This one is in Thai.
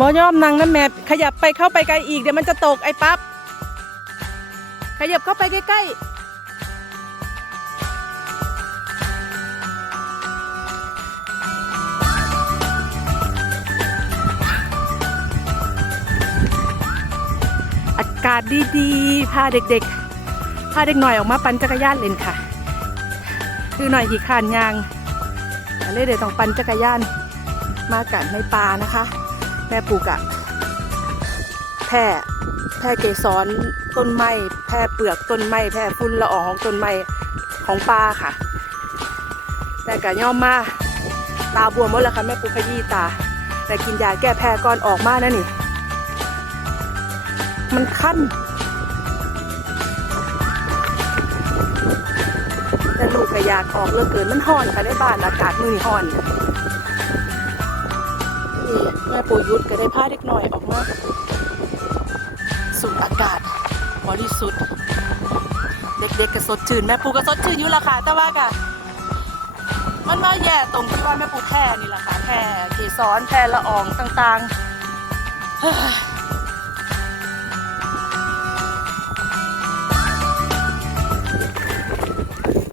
หมอย่อมนั่งน้ำแม่ขยับไปเข้าไปไกลอีกเดี๋ยวมันจะตกไอ้ปั๊บขยับเข้าไปใกล้ๆ อากาศดีๆ พาเด็กๆ พาเด็กหน่อยออกมาปั่นจักรยานเล่นค่ะ คือหน่อยขี่ขานยางเลยเดี๋ยวต้องปั่นจักรยานมากันในป่านะคะ แม่ปลูกอะแพร่แพร่เกสรต้นไม้แพร่เปลือกต้นไม้แพร่ฝุ่นละอองของต้นไม้ของป่าค่ะ แต่กะย่อมมาตาบวมหมดแล้วค่ะแม่ปลูกขยี้ตา แต่กินยาแก้แพ้ก่อนออกมานะนี่ มันคั้นแต่ลูกก็อยากออกเลือเกินมันห่อนค่ะในบ้านอากาศมือห่อน แม่ปูยุทธก็ได้ผ้าเล็กหน่อยออกมาสูดอากาศบริสุทธิ์เด็กๆก็สดชื่นแม่ปูก็สดชื่นอยู่ละค่ะแต่ว่ากะมันมาแย่ตรงที่ว่าแม่ปูแพ้นี่แหละค่ะแพ้เกสรแพ้ละอองต่างๆ